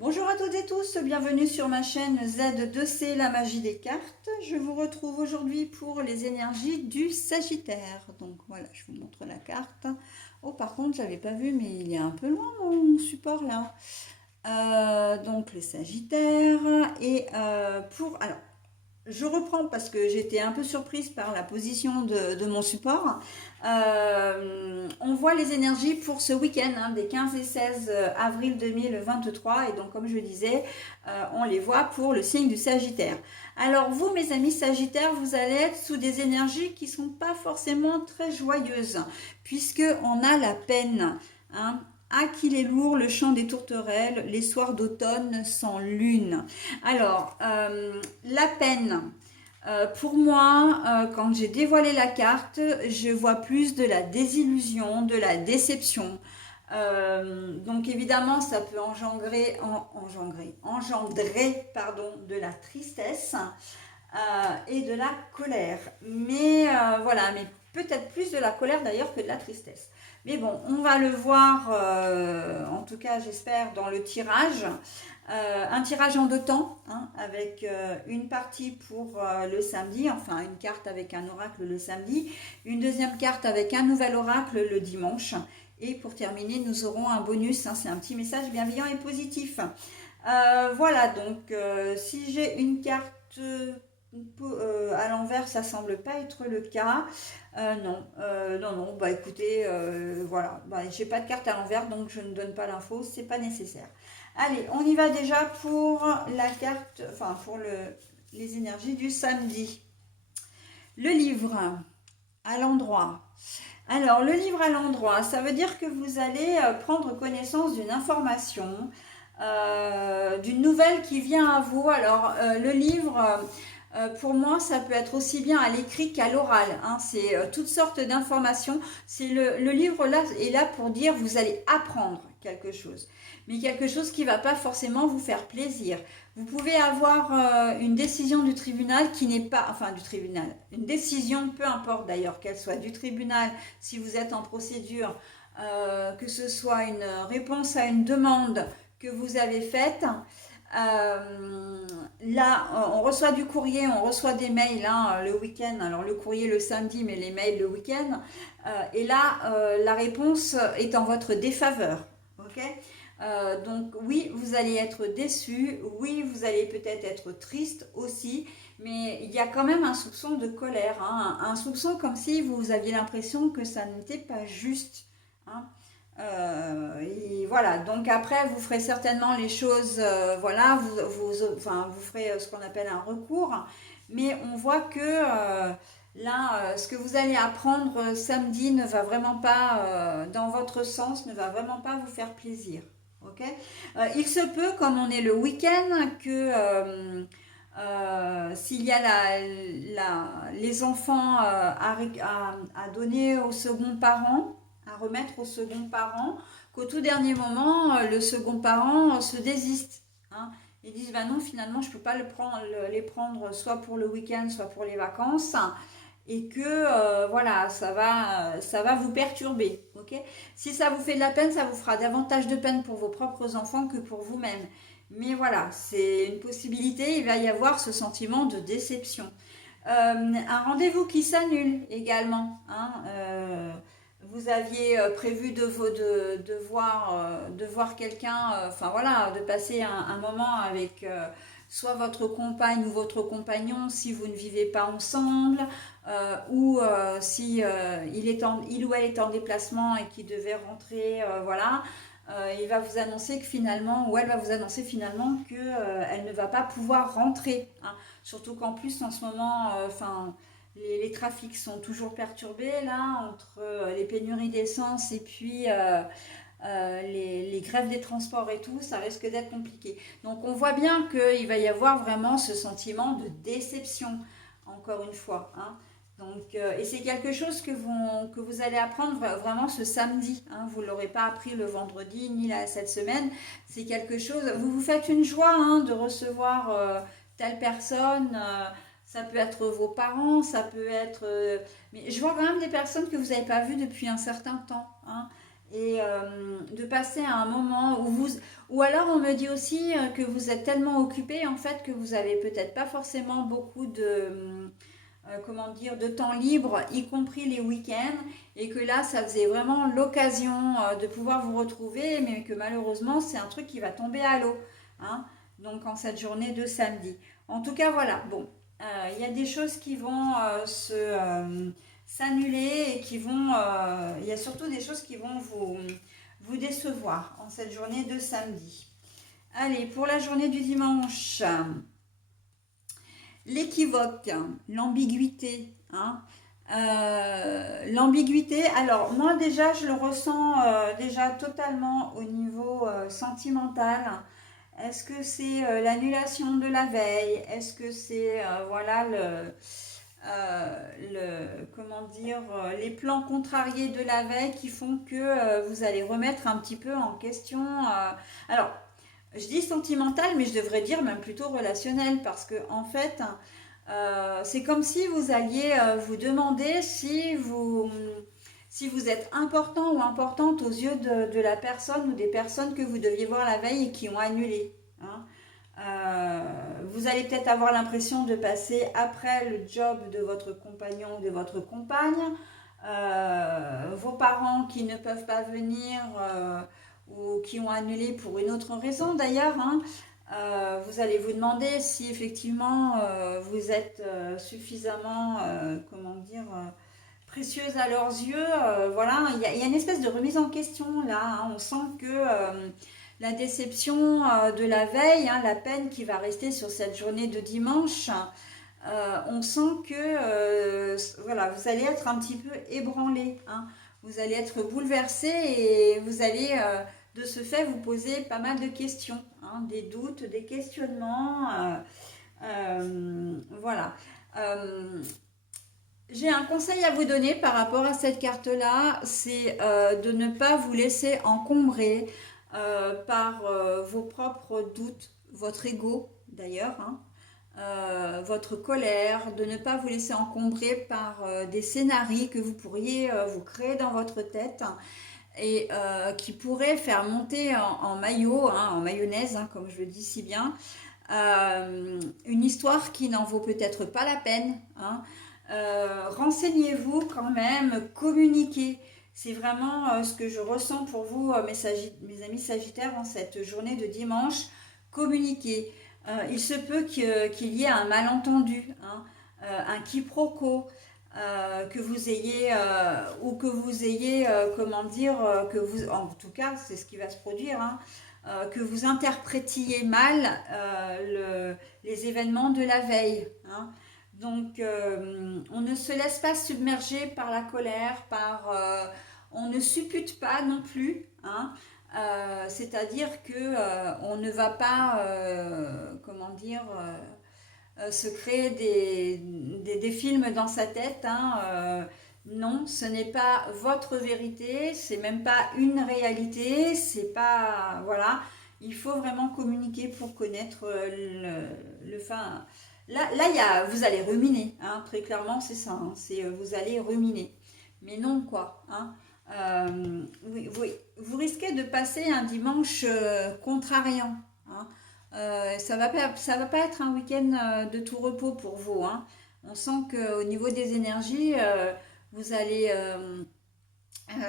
Bonjour à toutes et tous, bienvenue sur ma chaîne Z2C, la magie des cartes. Je vous retrouve aujourd'hui pour les énergies du Sagittaire. Donc voilà, je vous montre la carte. Oh, par contre, j'avais pas vu, mais il est un peu loin mon support là. Donc les Sagittaires. Alors, je reprends parce que j'étais un peu surprise par la position de mon support. On voit les énergies pour ce week-end, des 15 et 16 avril 2023. Et donc, comme je disais, on les voit pour le signe du Sagittaire. Alors, vous, mes amis Sagittaires, vous allez être sous des énergies qui ne sont pas forcément très joyeuses, puisqu'on a la peine. Hein. Ah, qu'il est lourd le chant des tourterelles, les soirs d'automne sans lune. Alors, la peine, pour moi, quand j'ai dévoilé la carte, je vois plus de la désillusion, de la déception. Donc évidemment, ça peut engendrer pardon, de la tristesse et de la colère. Mais peut-être plus de la colère d'ailleurs que de la tristesse. Mais bon, on va le voir, en tout cas j'espère, dans le tirage. Un tirage en deux temps, avec une partie pour le samedi, enfin une carte avec un oracle le samedi, une deuxième carte avec un nouvel oracle le dimanche. Et pour terminer, nous aurons un bonus, c'est un petit message bienveillant et positif. Voilà, donc si j'ai une carte à l'envers, ça semble pas être le cas. Non, bah écoutez, voilà, bah, j'ai pas de carte à l'envers, donc je ne donne pas l'info, c'est pas nécessaire. Allez, on y va déjà pour la carte, enfin pour les énergies du samedi. Le livre à l'endroit. Alors, le livre à l'endroit, ça veut dire que vous allez prendre connaissance d'une information, d'une nouvelle qui vient à vous. Alors, le livre, pour moi, ça peut être aussi bien à l'écrit qu'à l'oral. C'est toutes sortes d'informations. Le livre là est là pour dire vous allez apprendre quelque chose, mais quelque chose qui ne va pas forcément vous faire plaisir. Vous pouvez avoir une décision du tribunal qui n'est pas, enfin du tribunal, une décision, peu importe d'ailleurs qu'elle soit du tribunal, si vous êtes en procédure, que ce soit une réponse à une demande que vous avez faite. Là, on reçoit du courrier, on reçoit des mails le week-end. Alors le courrier le samedi, mais les mails le week-end. Et là, la réponse est en votre défaveur. Ok. Donc oui, vous allez être déçu, oui, vous allez peut-être être triste aussi, mais il y a quand même un soupçon de colère, un soupçon comme si vous aviez l'impression que ça n'était pas juste. Hein. Et voilà, donc après vous ferez certainement les choses, voilà, vous ferez ce qu'on appelle un recours, mais on voit que là, ce que vous allez apprendre samedi ne va vraiment pas, dans votre sens, ne va vraiment pas vous faire plaisir. Ok. Il se peut, comme on est le week-end, que s'il y a les enfants à donner au second parent, à remettre au second parent, qu'au tout dernier moment, le second parent se désiste. Ils disent, bah non, finalement, je ne peux pas les prendre soit pour le week-end, soit pour les vacances. Et que voilà, ça va vous perturber. Okay. Si ça vous fait de la peine, ça vous fera davantage de peine pour vos propres enfants que pour vous-même. Mais voilà, c'est une possibilité, il va y avoir ce sentiment de déception. Un rendez-vous qui s'annule également. Vous aviez prévu de voir quelqu'un, enfin voilà, de passer un moment avec soit votre compagne ou votre compagnon si vous ne vivez pas ensemble, ou si il ou elle est en déplacement et qui devait rentrer, voilà. Il va vous annoncer que finalement, ou elle va vous annoncer finalement que elle ne va pas pouvoir rentrer. Surtout qu'en plus en ce moment, les trafics sont toujours perturbés là entre les pénuries d'essence et puis les grèves des transports et tout, ça risque d'être compliqué. Donc on voit bien qu'il va y avoir vraiment ce sentiment de déception, encore une fois. Donc, et c'est quelque chose que vous allez apprendre vraiment ce samedi. Vous ne l'aurez pas appris le vendredi ni cette semaine. C'est quelque chose, vous vous faites une joie de recevoir telle personne. Ça peut être vos parents, ça peut être... mais je vois quand même des personnes que vous n'avez pas vues depuis un certain temps. Et de passer à un moment Ou alors on me dit aussi que vous êtes tellement occupé en fait que vous avez peut-être pas forcément beaucoup de comment dire, de temps libre, y compris les week-ends, et que là, ça faisait vraiment l'occasion de pouvoir vous retrouver, mais que malheureusement, c'est un truc qui va tomber à l'eau, hein, donc en cette journée de samedi. En tout cas, voilà, bon, il y a des choses qui vont s'annuler et qui vont, il y a surtout des choses qui vont vous décevoir en cette journée de samedi. Allez, pour la journée du dimanche, l'équivoque, l'ambiguïté. Hein. L'ambiguïté, alors moi déjà je le ressens déjà totalement au niveau sentimental. Est-ce que c'est l'annulation de la veille? Est-ce que c'est voilà comment dire les plans contrariés de la veille qui font que vous allez remettre un petit peu en question alors je dis sentimental, mais je devrais dire même plutôt relationnel, parce que en fait, c'est comme si vous alliez vous demander si vous êtes important ou importante aux yeux de la personne ou des personnes que vous deviez voir la veille et qui ont annulé. Hein. Vous allez peut-être avoir l'impression de passer après le job de votre compagnon ou de votre compagne. Vos parents qui ne peuvent pas venir ou qui ont annulé pour une autre raison d'ailleurs, hein, vous allez vous demander si effectivement vous êtes suffisamment, comment dire, précieuse à leurs yeux. Voilà, il y a une espèce de remise en question là. Hein. On sent que la déception de la veille, hein, la peine qui va rester sur cette journée de dimanche, on sent que voilà, vous allez être un petit peu ébranlé. Hein. Vous allez être bouleversé et vous allez de ce fait vous poser pas mal de questions, hein, des doutes, des questionnements. Voilà. J'ai un conseil à vous donner par rapport à cette carte-là, c'est de ne pas vous laisser encombrer par vos propres doutes, votre ego d'ailleurs, hein, votre colère, de ne pas vous laisser encombrer par des scénarios que vous pourriez vous créer dans votre tête et qui pourraient faire monter en maillot, hein, en mayonnaise, hein, comme je le dis si bien, une histoire qui n'en vaut peut-être pas la peine. Hein. Renseignez-vous quand même, communiquez. C'est vraiment ce que je ressens pour vous, mes amis Sagittaires, en cette journée de dimanche. Communiquez. Il se peut qu'il y ait un malentendu, hein, un quiproquo, que vous ayez, ou que vous ayez, comment dire, que vous, en tout cas, c'est ce qui va se produire, hein, que vous interprétiez mal les événements de la veille. Hein. Donc, on ne se laisse pas submerger par la colère, on ne suppute pas non plus. Hein. C'est-à-dire que on ne va pas, comment dire, se créer des films dans sa tête. Hein. Non, ce n'est pas votre vérité, c'est même pas une réalité, c'est pas, voilà. Il faut vraiment communiquer pour connaître le fin. Là, vous allez ruminer, hein, très clairement, c'est ça. Hein, c'est vous allez ruminer. Mais non, quoi. Hein. Vous risquez de passer un dimanche contrariant. Hein. Ça va pas être un week-end de tout repos pour vous. Hein. On sent qu'au niveau des énergies, vous allez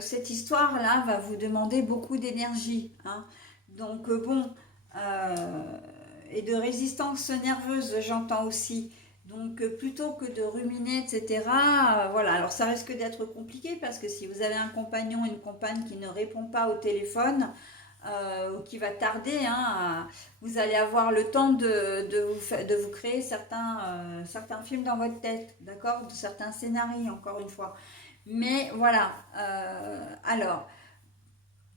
cette histoire-là va vous demander beaucoup d'énergie. Hein. Donc bon, et de résistance nerveuse, j'entends aussi. Donc plutôt que de ruminer, etc., voilà, alors ça risque d'être compliqué parce que si vous avez un compagnon, une compagne qui ne répond pas au téléphone, ou qui va tarder, hein, vous allez avoir le temps de vous créer certains films dans votre tête, d'accord, de certains scénarios, encore une fois. Mais voilà, alors,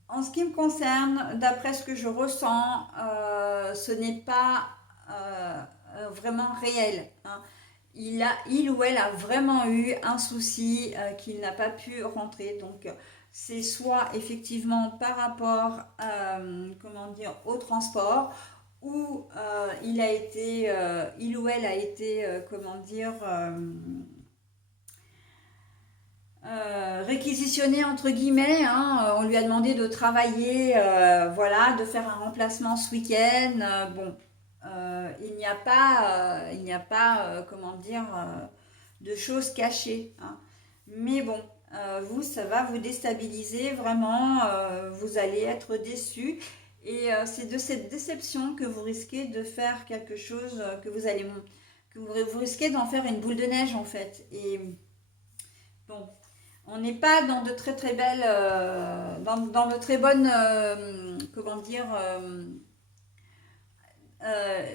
en ce qui me concerne, d'après ce que je ressens, ce n'est pas vraiment réel. Hein. Il ou elle a vraiment eu un souci qu'il n'a pas pu rentrer. Donc, c'est soit effectivement par rapport comment dire, au transport, ou il ou elle a été, comment dire, réquisitionné entre guillemets, hein. On lui a demandé de travailler, voilà, de faire un remplacement ce week-end. Bon, il n'y a pas, comment dire, de choses cachées, hein. Mais bon, vous, ça va vous déstabiliser vraiment. Vous allez être déçu. Et c'est de cette déception que vous risquez de faire quelque chose que vous risquez d'en faire une boule de neige en fait. Et bon, on n'est pas dans de très très belles, dans de très bonnes, comment dire,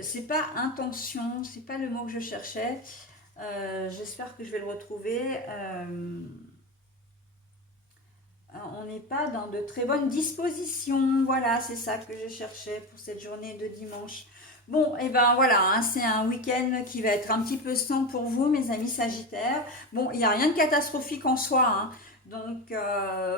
c'est pas intention, c'est pas le mot que je cherchais. J'espère que je vais le retrouver. On n'est pas dans de très bonnes dispositions. Voilà, c'est ça que je cherchais pour cette journée de dimanche. Bon, et ben voilà, hein, c'est un week-end qui va être un petit peu sans pour vous, mes amis Sagittaires. Bon, il n'y a rien de catastrophique en soi, hein. Donc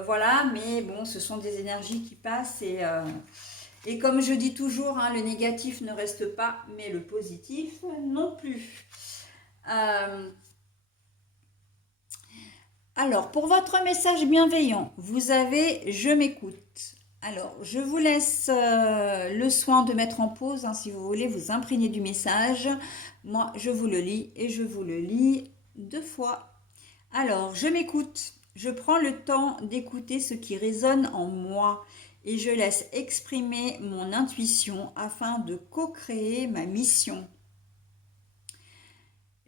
voilà, mais bon, ce sont des énergies qui passent et comme je dis toujours, hein, le négatif ne reste pas, mais le positif non plus. Alors, pour votre message bienveillant, vous avez « Je m'écoute ». Alors, je vous laisse le soin de mettre en pause, hein, si vous voulez vous imprégner du message. Moi, je vous le lis et je vous le lis 2 fois. Alors, je m'écoute. Je prends le temps d'écouter ce qui résonne en moi et je laisse exprimer mon intuition afin de co-créer ma mission.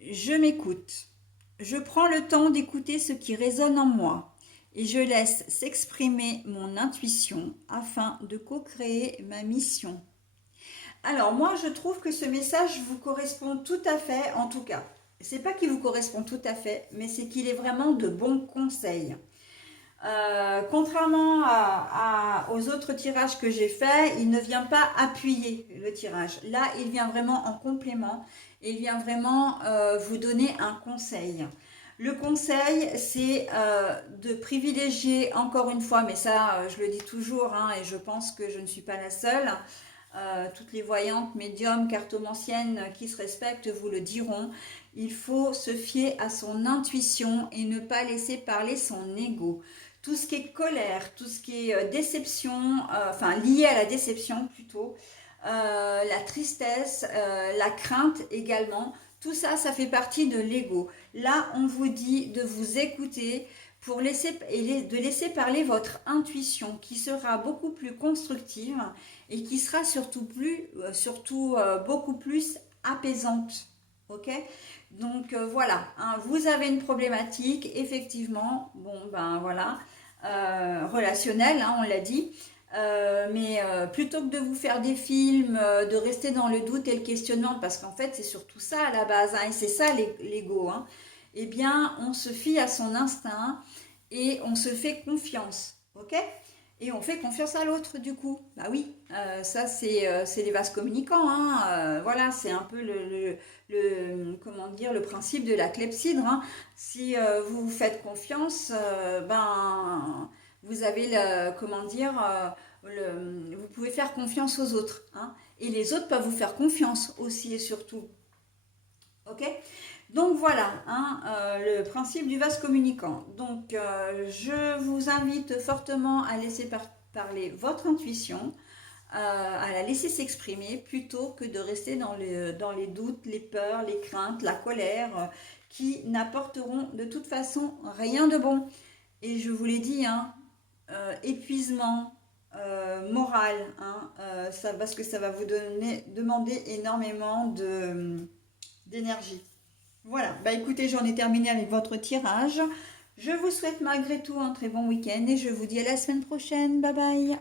Je m'écoute. Je prends le temps d'écouter ce qui résonne en moi et je laisse s'exprimer mon intuition afin de co-créer ma mission. Alors moi, je trouve que ce message vous correspond tout à fait, en tout cas. C'est pas qu'il vous correspond tout à fait, mais c'est qu'il est vraiment de bons conseils. Contrairement aux autres tirages que j'ai faits, il ne vient pas appuyer le tirage. Là, il vient vraiment en complément. Il vient vraiment vous donner un conseil. Le conseil, c'est de privilégier, encore une fois, mais ça, je le dis toujours, hein, et je pense que je ne suis pas la seule. Toutes les voyantes, médiums, cartomanciennes qui se respectent vous le diront. Il faut se fier à son intuition et ne pas laisser parler son ego. Tout ce qui est colère, tout ce qui est déception, enfin lié à la déception plutôt, la tristesse, la crainte également, tout ça, ça fait partie de l'ego. Là, on vous dit de vous écouter pour de laisser parler votre intuition qui sera beaucoup plus constructive et qui sera surtout beaucoup plus apaisante. Ok? Donc voilà, hein, vous avez une problématique, effectivement, bon ben voilà, relationnelle, hein, on l'a dit. Mais plutôt que de vous faire des films, de rester dans le doute et le questionnement, parce qu'en fait c'est surtout ça à la base, hein, et c'est ça l'ego, hein, eh bien on se fie à son instinct et on se fait confiance, ok? Et on fait confiance à l'autre du coup. Bah oui, ça c'est les vases communicants, hein, voilà, c'est un peu comment dire, le principe de la clepsydre, hein. Si vous vous faites confiance, ben vous avez comment dire, vous pouvez faire confiance aux autres, hein, et les autres peuvent vous faire confiance aussi et surtout. Ok? Donc voilà, hein, le principe du vase communicant. Donc je vous invite fortement à laisser parler votre intuition, à la laisser s'exprimer plutôt que de rester dans les doutes, les peurs, les craintes, la colère, qui n'apporteront de toute façon rien de bon. Et je vous l'ai dit, hein, épuisement moral, hein, parce que ça va vous demander énormément d'énergie. Voilà, bah écoutez, j'en ai terminé avec votre tirage. Je vous souhaite malgré tout un très bon week-end et je vous dis à la semaine prochaine. Bye bye.